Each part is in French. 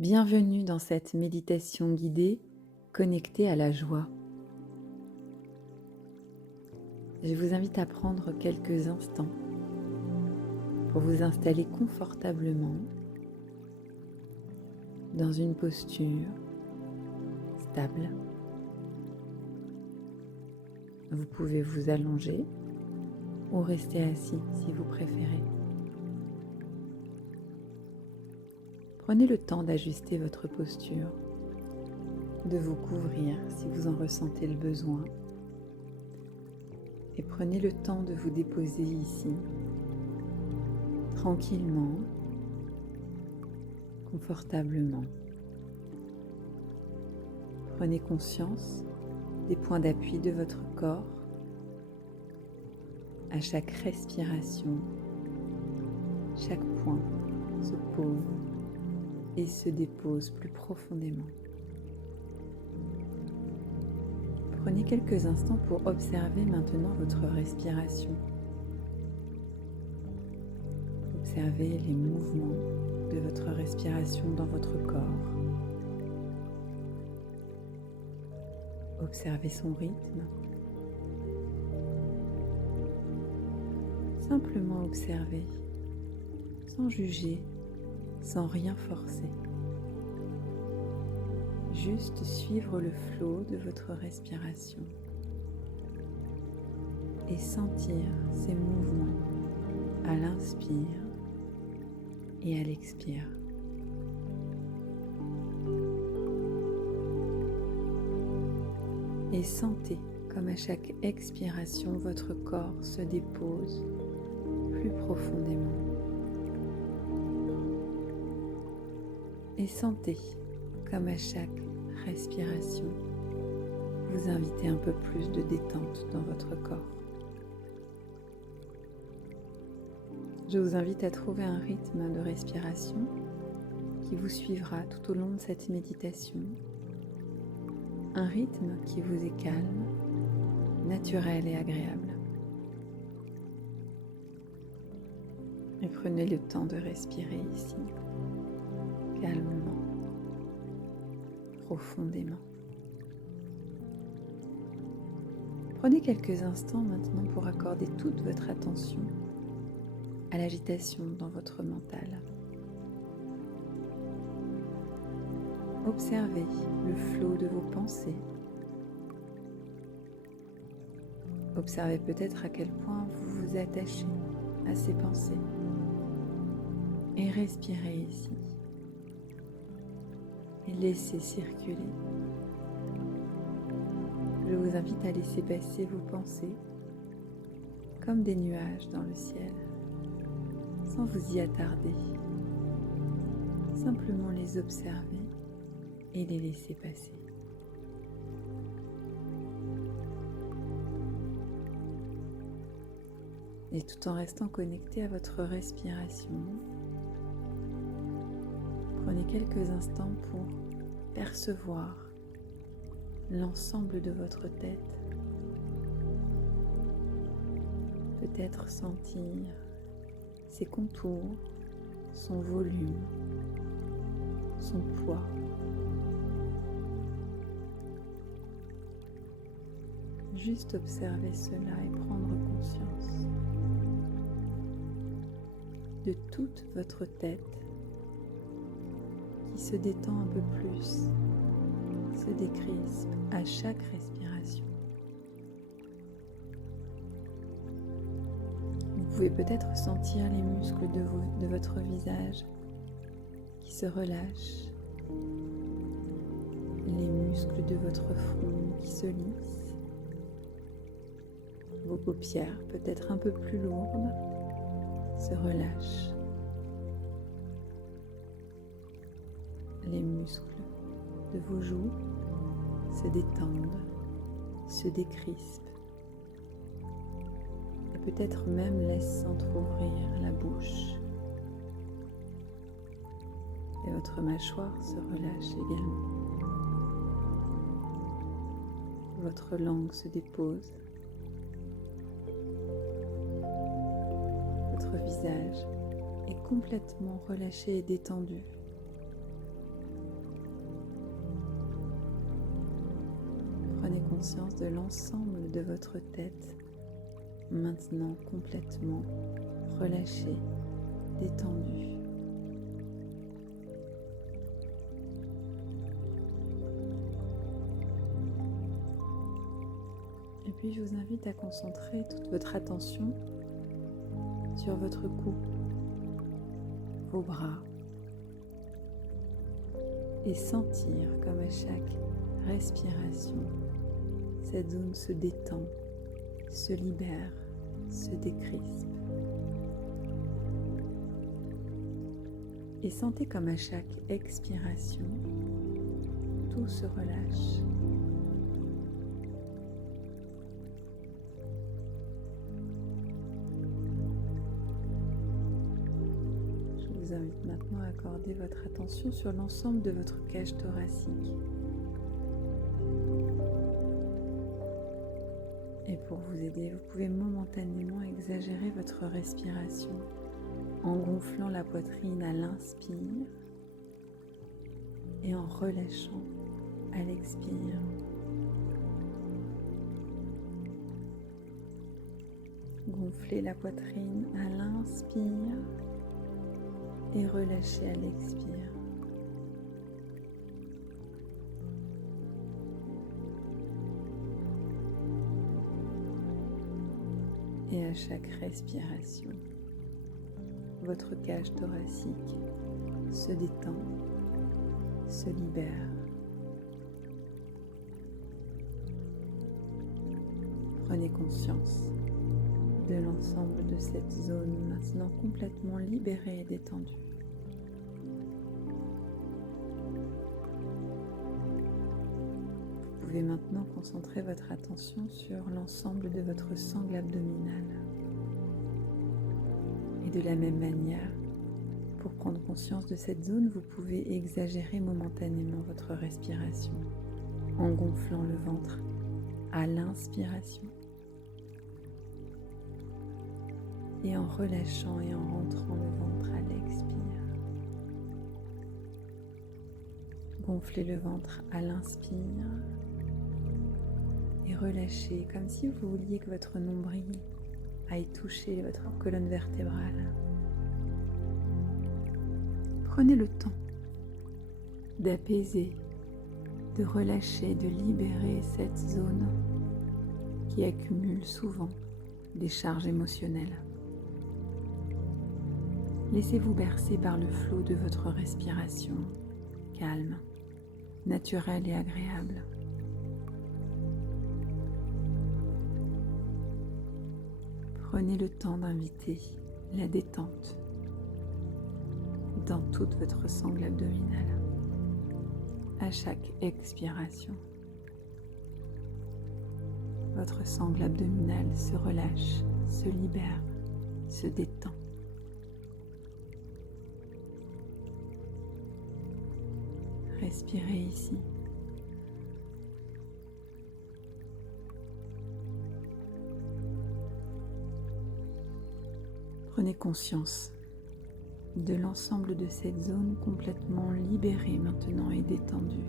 Bienvenue dans cette méditation guidée connectée à la joie. Je vous invite à prendre quelques instants pour vous installer confortablement dans une posture stable. Vous pouvez vous allonger ou rester assis si vous préférez. Prenez le temps d'ajuster votre posture, de vous couvrir si vous en ressentez le besoin. Et prenez le temps de vous déposer ici, tranquillement, confortablement. Prenez conscience des points d'appui de votre corps. À chaque respiration, chaque point se pose et se dépose plus profondément. Prenez quelques instants pour observer maintenant votre respiration. Observez les mouvements de votre respiration dans votre corps. Observez son rythme. Simplement observer, sans juger, sans rien forcer. Juste suivre le flot de votre respiration et sentir ces mouvements à l'inspire et à l'expire. Et sentez comme à chaque expiration, votre corps se dépose plus profondément. Et sentez comme à chaque respiration, vous invitez un peu plus de détente dans votre corps. Je vous invite à trouver un rythme de respiration qui vous suivra tout au long de cette méditation. Un rythme qui vous est calme, naturel et agréable. Et prenez le temps de respirer ici, calmement, profondément. Prenez quelques instants maintenant pour accorder toute votre attention à l'agitation dans votre mental. Observez le flot de vos pensées. Observez peut-être à quel point vous vous attachez à ces pensées. Et respirez ici. Et laissez circuler. Je vous invite à laisser passer vos pensées comme des nuages dans le ciel, sans vous y attarder. Simplement les observer et les laisser passer. Et tout en restant connecté à votre respiration, prenez quelques instants pour percevoir l'ensemble de votre tête. Peut-être sentir ses contours, son volume, son poids. Juste observer cela et prendre conscience de toute votre tête qui se détend un peu plus, se décrispe à chaque respiration. Vous pouvez peut-être sentir les muscles de votre visage qui se relâchent, les muscles de votre front qui se lissent, vos paupières peut-être un peu plus lourdes se relâchent, les muscles de vos joues se détendent, se décrispent et peut-être même laissent s'entrouvrir la bouche. Et votre mâchoire se relâche également. Votre langue se dépose. Votre visage est complètement relâché et détendu. conscience de l'ensemble de votre tête, maintenant complètement relâchée, détendue. Et puis je vous invite à concentrer toute votre attention sur votre cou, vos bras, et sentir comme à chaque respiration, cette zone se détend, se libère, se décrispe. Et sentez comme à chaque expiration, tout se relâche. Je vous invite maintenant à accorder votre attention sur l'ensemble de votre cage thoracique. Et pour vous aider, vous pouvez momentanément exagérer votre respiration en gonflant la poitrine à l'inspire et en relâchant à l'expire. Gonflez la poitrine à l'inspire et relâchez à l'expire. Et à chaque respiration, votre cage thoracique se détend, se libère. Prenez conscience de l'ensemble de cette zone maintenant complètement libérée et détendue. Vous pouvez maintenant concentrer votre attention sur l'ensemble de votre sangle abdominale. Et de la même manière, pour prendre conscience de cette zone, vous pouvez exagérer momentanément votre respiration en gonflant le ventre à l'inspiration et en relâchant et en rentrant le ventre à l'expire. Gonflez le ventre à l'inspire et relâchez comme si vous vouliez que votre nombril aille toucher votre colonne vertébrale. Prenez le temps d'apaiser, de relâcher, de libérer cette zone qui accumule souvent des charges émotionnelles. Laissez-vous bercer par le flot de votre respiration, calme, naturelle et agréable. Prenez le temps d'inviter la détente dans toute votre sangle abdominale à chaque expiration. Votre sangle abdominale se relâche, se libère, se détend. Respirez ici. Prenez conscience de l'ensemble de cette zone complètement libérée maintenant et détendue.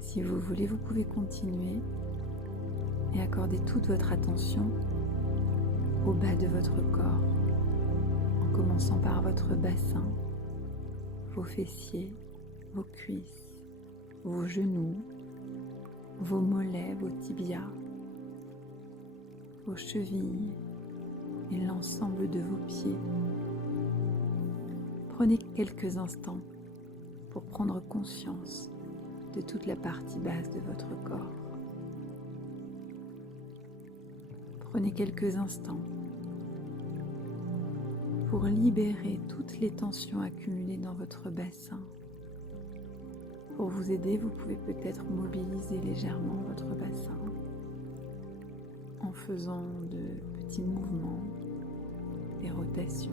Si vous voulez, vous pouvez continuer et accorder toute votre attention au bas de votre corps, en commençant par votre bassin, vos fessiers, vos cuisses, vos genoux, vos mollets, vos tibias, vos chevilles et l'ensemble de vos pieds. Prenez quelques instants pour prendre conscience de toute la partie basse de votre corps. Prenez quelques instants pour libérer toutes les tensions accumulées dans votre bassin. Pour vous aider, vous pouvez peut-être mobiliser légèrement votre bassin en faisant de petits mouvements, des rotations,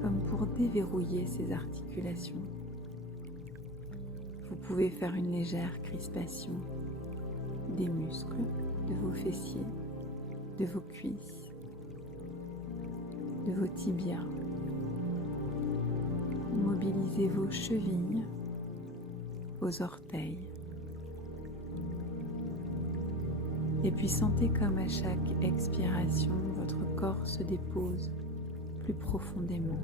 comme pour déverrouiller ces articulations. Vous pouvez faire une légère crispation des muscles de vos fessiers, de vos cuisses, de vos tibias. Mobilisez vos chevilles, aux orteils. Et puis sentez comme à chaque expiration, votre corps se dépose plus profondément,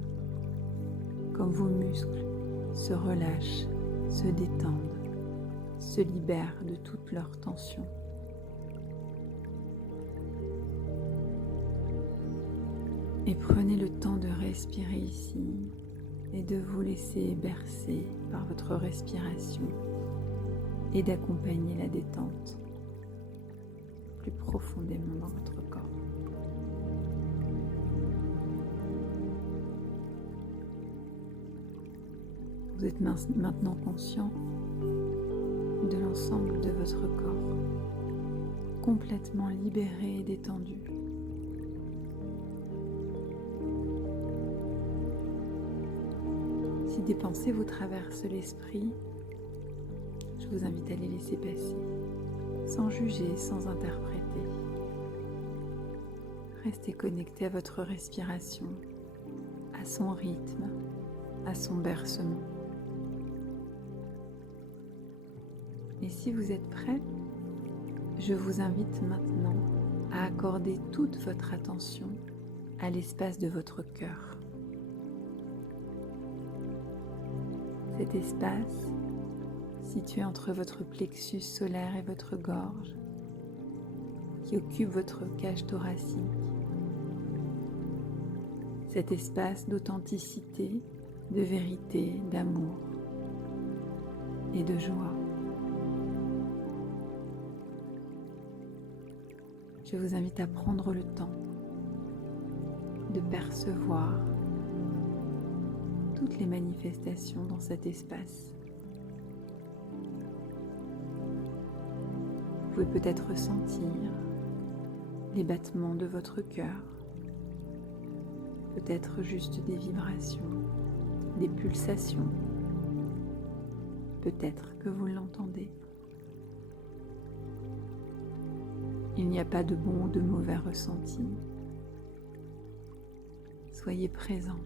comme vos muscles se relâchent, se détendent, se libèrent de toute leur tension. Et prenez le temps de respirer ici et de vous laisser bercer par votre respiration et d'accompagner la détente plus profondément dans votre corps. Vous êtes maintenant conscient de l'ensemble de votre corps, complètement libéré et détendu. Si des pensées vous traversent l'esprit, je vous invite à les laisser passer, sans juger, sans interpréter. Restez connecté à votre respiration, à son rythme, à son bercement. Et si vous êtes prêt, je vous invite maintenant à accorder toute votre attention à l'espace de votre cœur. Cet espace, situé entre votre plexus solaire et votre gorge, qui occupe votre cage thoracique. Cet espace d'authenticité, de vérité, d'amour et de joie. Je vous invite à prendre le temps de percevoir toutes les manifestations dans cet espace. Vous pouvez peut-être ressentir les battements de votre cœur, peut-être juste des vibrations, des pulsations, peut-être que vous l'entendez. Il n'y a pas de bon ou de mauvais ressenti. Soyez présent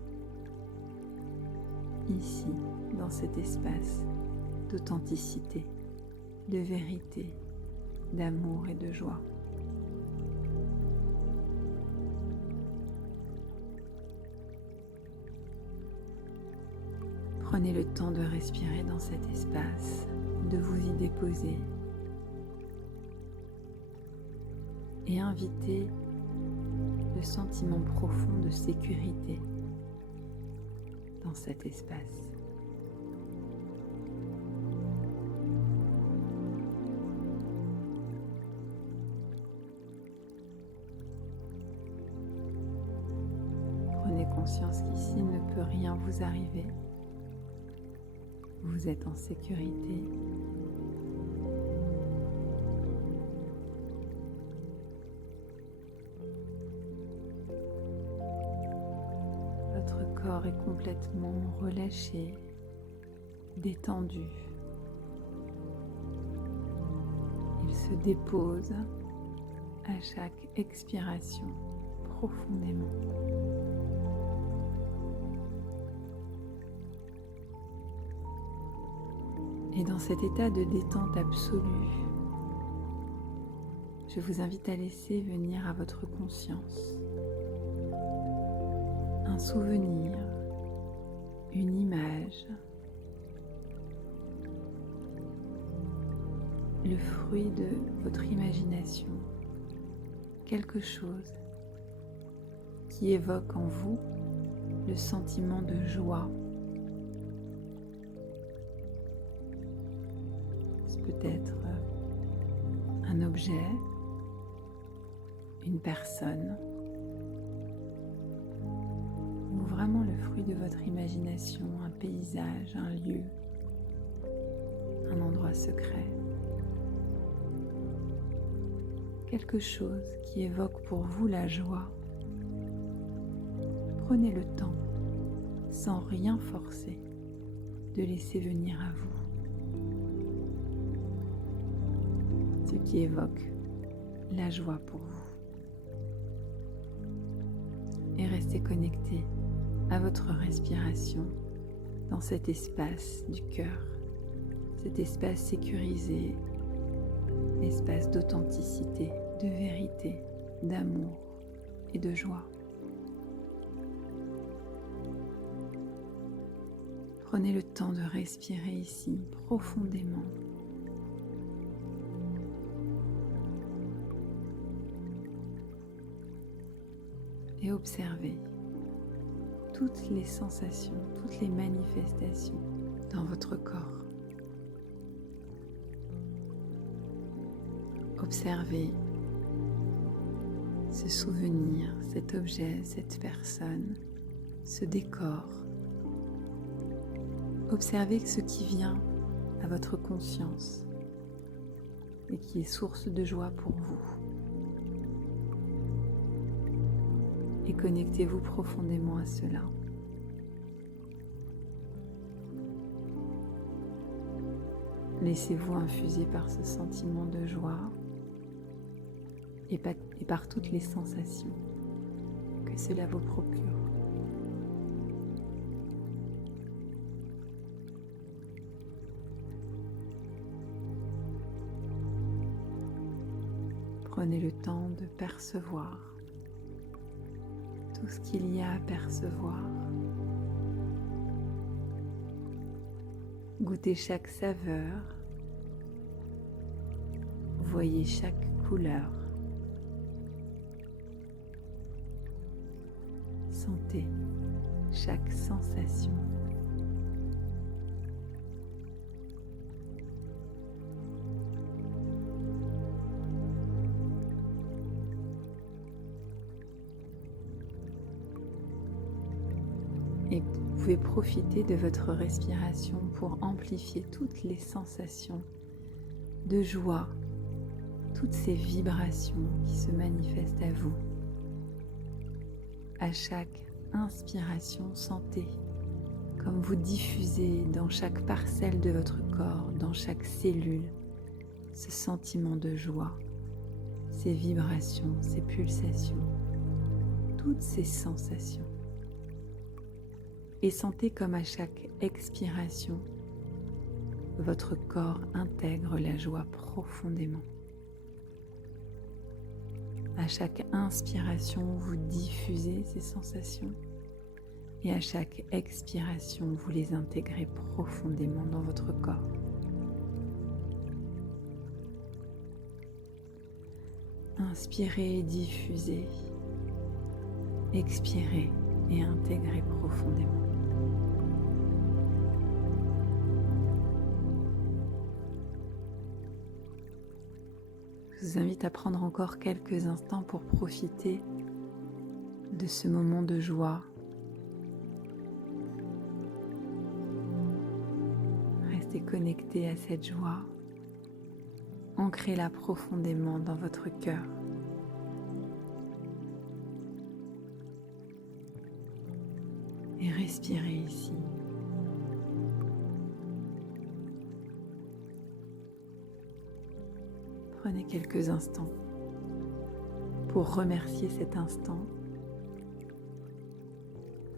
ici, dans cet espace d'authenticité, de vérité, d'amour et de joie. Prenez le temps de respirer dans cet espace, de vous y déposer et invitez le sentiment profond de sécurité dans cet espace. Prenez conscience qu'ici ne peut rien vous arriver. Vous êtes en sécurité. Votre corps est complètement relâché, détendu. Il se dépose à chaque expiration profondément. Et dans cet état de détente absolue, je vous invite à laisser venir à votre conscience un souvenir, une image, le fruit de votre imagination, quelque chose qui évoque en vous le sentiment de joie. C'est peut-être un objet, une personne, ou vraiment le fruit de votre imagination, un paysage, un lieu, un endroit secret. Quelque chose qui évoque pour vous la joie. Prenez le temps, sans rien forcer, de laisser venir à vous ce qui évoque la joie pour vous. Et restez connecté à votre respiration dans cet espace du cœur, cet espace sécurisé, espace d'authenticité, de vérité, d'amour et de joie. Prenez le temps de respirer ici profondément. Et observez toutes les sensations, toutes les manifestations dans votre corps. Observez ce souvenir, cet objet, cette personne, ce décor. Observez ce qui vient à votre conscience et qui est source de joie pour vous. Et connectez-vous profondément à cela. Laissez-vous infuser par ce sentiment de joie et par toutes les sensations que cela vous procure. Prenez le temps de percevoir tout ce qu'il y a à percevoir. Goûtez chaque saveur. Voyez chaque couleur. Sentez chaque sensation. Et vous pouvez profiter de votre respiration pour amplifier toutes les sensations de joie, toutes ces vibrations qui se manifestent à vous. À chaque inspiration, sentez comme vous diffusez dans chaque parcelle de votre corps, dans chaque cellule, ce sentiment de joie, ces vibrations, ces pulsations, toutes ces sensations. Et sentez comme à chaque expiration, votre corps intègre la joie profondément. À chaque inspiration, vous diffusez ces sensations et à chaque expiration, vous les intégrez profondément dans votre corps. Inspirez et diffusez. Expirez et intégrez profondément. Je vous invite à prendre encore quelques instants pour profiter de ce moment de joie. Restez connecté à cette joie. Ancrez-la profondément dans votre cœur. Et respirez ici. Prenez quelques instants pour remercier cet instant,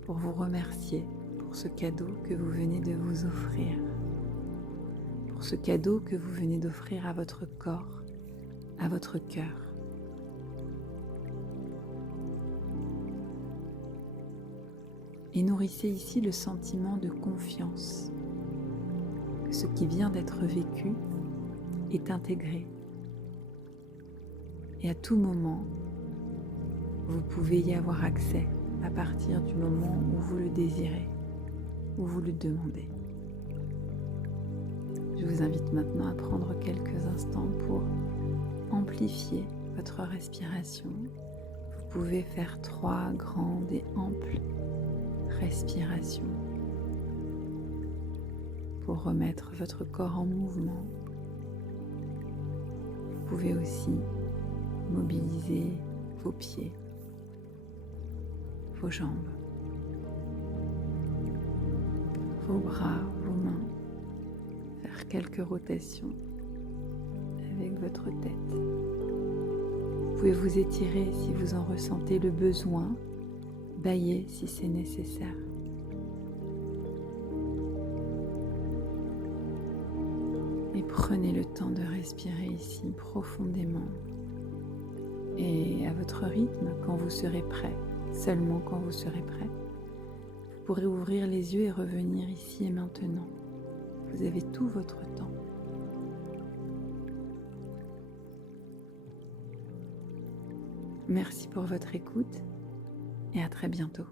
pour vous remercier pour ce cadeau que vous venez de vous offrir, pour ce cadeau que vous venez d'offrir à votre corps, à votre cœur. Et nourrissez ici le sentiment de confiance, que ce qui vient d'être vécu est intégré. Et à tout moment, vous pouvez y avoir accès à partir du moment où vous le désirez, où vous le demandez. Je vous invite maintenant à prendre quelques instants pour amplifier votre respiration. Vous pouvez faire 3 grandes et amples respirations pour remettre votre corps en mouvement. Vous pouvez aussi mobiliser vos pieds, vos jambes, vos bras, vos mains, faire quelques rotations avec votre tête. Vous pouvez vous étirer si vous en ressentez le besoin, bâiller si c'est nécessaire. prenez le temps de respirer ici profondément. Et à votre rythme, quand vous serez prêt, seulement quand vous serez prêt, vous pourrez ouvrir les yeux et revenir ici et maintenant. Vous avez tout votre temps. Merci pour votre écoute et à très bientôt.